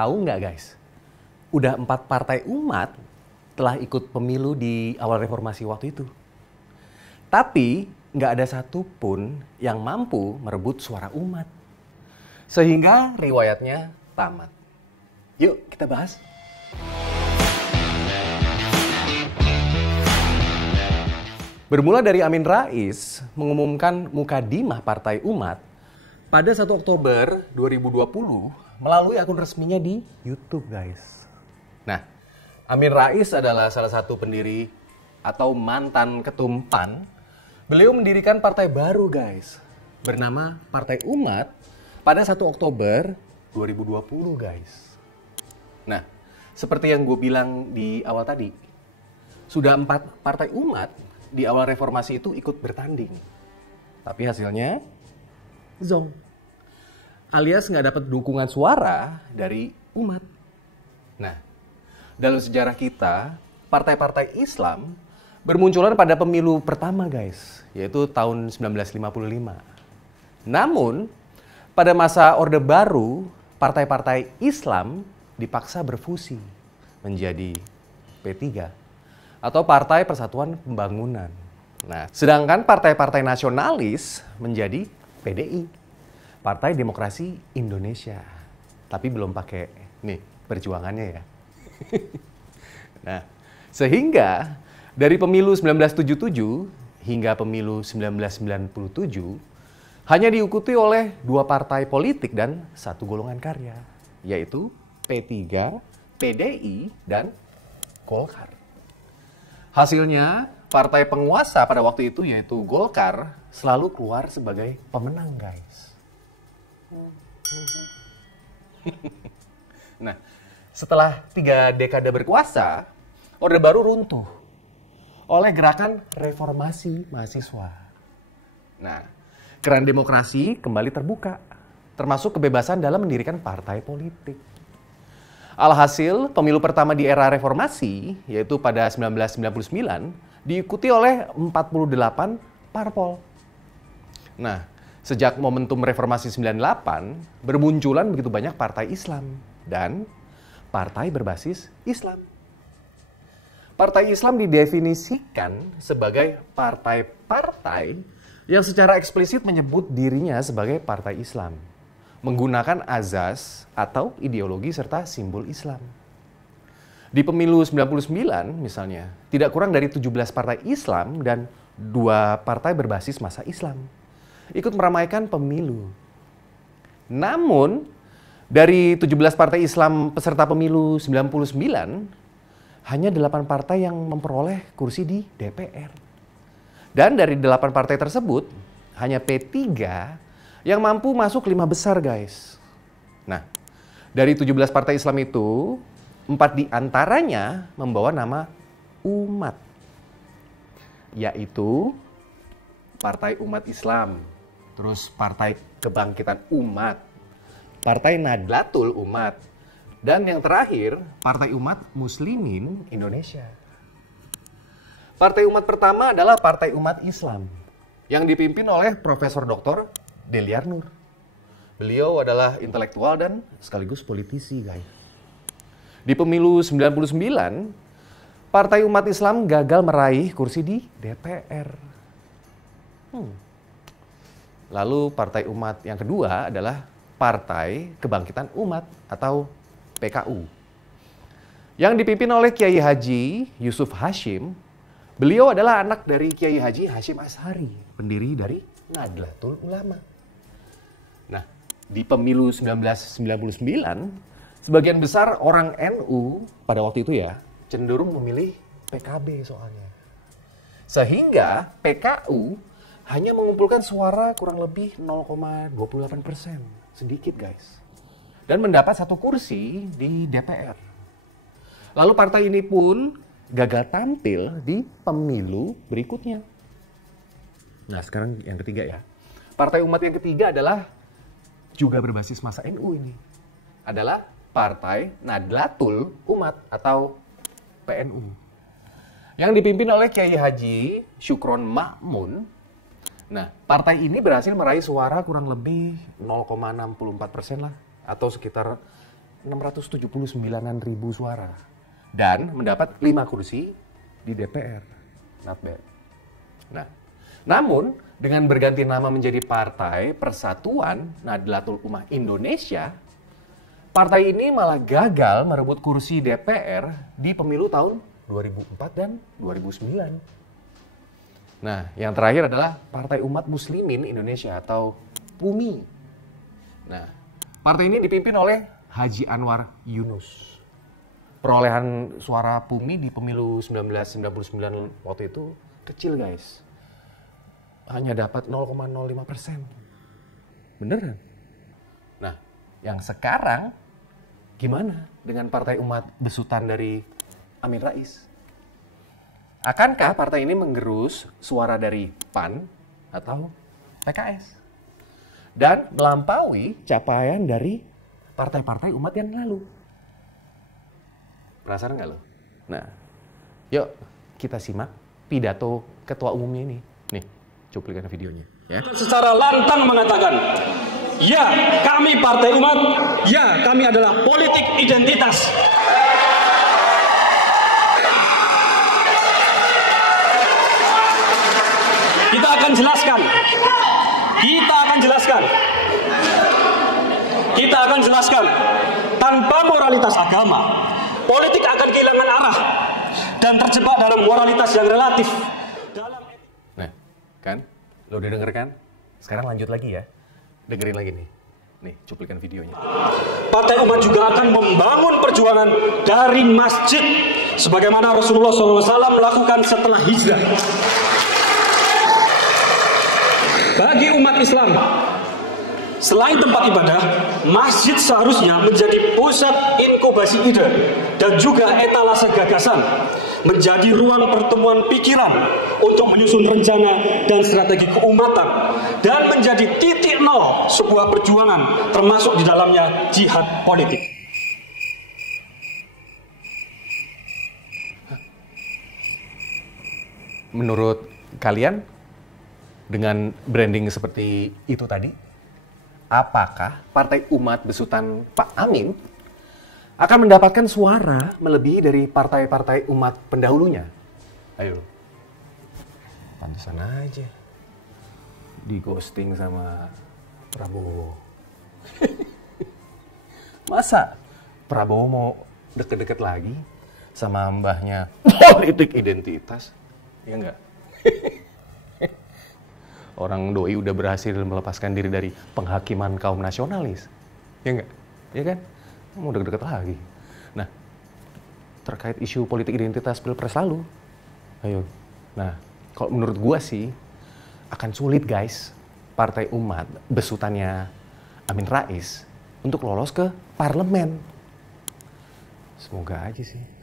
Tahu nggak guys? Udah 4 partai umat telah ikut pemilu di awal reformasi waktu itu. Tapi nggak ada satupun yang mampu merebut suara umat. Sehingga riwayatnya tamat. Yuk kita bahas. Bermula dari Amin Rais mengumumkan mukadimah Partai Umat pada 1 Oktober 2020 melalui akun resminya di YouTube, guys. Nah, Amin Rais adalah salah satu pendiri atau mantan ketum PAN. Beliau mendirikan partai baru, guys, bernama Partai Umat pada 1 Oktober 2020, guys. Nah, seperti yang gue bilang di awal tadi, sudah 4 partai umat di awal reformasi itu ikut bertanding. Tapi hasilnya zong. Alias nggak dapat dukungan suara dari umat. Nah, dalam sejarah kita, partai-partai Islam bermunculan pada pemilu pertama, guys, yaitu tahun 1955. Namun, pada masa Orde Baru, partai-partai Islam dipaksa berfusi menjadi P3 atau Partai Persatuan Pembangunan. Nah, sedangkan partai-partai nasionalis menjadi PDI, Partai Demokrasi Indonesia. Tapi belum pakai nih perjuangannya ya. Nah, sehingga dari pemilu 1977 hingga pemilu 1997 hanya diikuti oleh 2 partai politik dan 1 golongan karya, yaitu P3, PDI, dan Golkar. Hasilnya, partai penguasa pada waktu itu yaitu Golkar selalu keluar sebagai pemenang, guys. Nah, setelah 3 dekade berkuasa, Orde Baru runtuh oleh gerakan reformasi mahasiswa. Nah, keran demokrasi kembali terbuka, termasuk kebebasan dalam mendirikan partai politik. Alhasil, pemilu pertama di era reformasi, yaitu pada 1999, diikuti oleh 48 parpol. Nah, sejak momentum reformasi 98, bermunculan begitu banyak partai Islam dan partai berbasis Islam. Partai Islam didefinisikan sebagai partai-partai yang secara eksplisit menyebut dirinya sebagai partai Islam, menggunakan azas atau ideologi serta simbol Islam. Di pemilu 99 misalnya, tidak kurang dari 17 partai Islam dan 2 partai berbasis massa Islam ikut meramaikan pemilu. Namun, dari 17 partai Islam peserta pemilu 99, hanya 8 partai yang memperoleh kursi di DPR. Dan dari 8 partai tersebut, hanya P3 yang mampu masuk 5 besar, guys. Nah, dari 17 partai Islam itu, 4 diantaranya membawa nama umat, yaitu Partai Umat Islam, terus Partai Kebangkitan Umat, Partai Nahdlatul Umat, dan yang terakhir, Partai Umat Muslimin Indonesia. Partai umat pertama adalah Partai Umat Islam, yang dipimpin oleh Profesor Dr. Deliar Nur. Beliau adalah intelektual dan sekaligus politisi, guys. Di pemilu 99, Partai Umat Islam gagal meraih kursi di DPR. Lalu partai umat yang kedua adalah Partai Kebangkitan Umat atau PKU, yang dipimpin oleh Kiai Haji Yusuf Hashim. Beliau adalah anak dari Kiai Haji Hashim Ashari, pendiri dari Nahdlatul Ulama. Nah, di pemilu 1999, sebagian besar orang NU pada waktu itu ya cenderung memilih PKB soalnya. Sehingga PKU hanya mengumpulkan suara kurang lebih 0,28%. Sedikit, guys. Dan mendapat 1 kursi di DPR. Lalu partai ini pun gagal tampil di pemilu berikutnya. Nah, sekarang yang ketiga ya. Partai umat yang ketiga adalah juga berbasis massa NU ini. Adalah Partai Nahdlatul Umat atau PNU. Yang dipimpin oleh Kiai Haji Syukron Ma'mun. Nah, partai ini berhasil meraih suara kurang lebih 0,64% lah. Atau sekitar 679.000 suara. Dan mendapat 5 kursi di DPR. Not bad. Nah, namun dengan berganti nama menjadi Partai Persatuan Nahdlatul Ummah Indonesia, partai ini malah gagal merebut kursi DPR di pemilu tahun 2004 dan 2009. Nah, yang terakhir adalah Partai Umat Muslimin Indonesia atau PUMI. Nah, partai ini dipimpin oleh Haji Anwar Yunus. Perolehan suara PUMI di pemilu 1999 waktu itu kecil, guys. Hanya dapat 0,05%. Beneran? Nah, yang sekarang gimana dengan Partai Umat besutan dari Amin Rais? Akankah partai ini menggerus suara dari PAN atau PKS? Dan melampaui capaian dari partai-partai umat yang lalu? Penasaran nggak lo? Nah, yuk kita simak pidato ketua umumnya ini. Nih, cuplikan videonya. Ya. Secara lantang mengatakan, ya kami Partai Umat, ya kami adalah politik identitas. Kita akan jelaskan. Kita akan jelaskan. Tanpa moralitas agama, politik akan kehilangan arah dan terjebak dalam moralitas yang relatif. Nah, kan? Lo udah denger kan? Sekarang lanjut lagi ya. Dengerin lagi nih. Nih, cuplikan videonya. Partai Umat juga akan membangun perjuangan dari masjid sebagaimana Rasulullah SAW melakukan setelah hijrah. Bagi umat Islam, selain tempat ibadah, masjid seharusnya menjadi pusat inkubasi ide dan juga etalase gagasan, menjadi ruang pertemuan pikiran untuk menyusun rencana dan strategi keumatan, dan menjadi titik nol sebuah perjuangan, termasuk di dalamnya jihad politik. Menurut kalian, dengan branding seperti itu tadi, apakah Partai Umat besutan Pak Amin akan mendapatkan suara melebihi dari partai-partai umat pendahulunya? Ayo. Pantesan aja di ghosting sama Prabowo. Masa Prabowo mau deket-deket lagi sama mbahnya politik identitas? Ya enggak? Orang doi udah berhasil melepaskan diri dari penghakiman kaum nasionalis. Ya enggak? Ya kan? Mau deket-deket lagi. Nah, terkait isu politik identitas Pilpres lalu. Ayo. Nah, kalau menurut gua sih akan sulit, guys, Partai Umat besutannya Amin Rais untuk lolos ke parlemen. Semoga aja sih.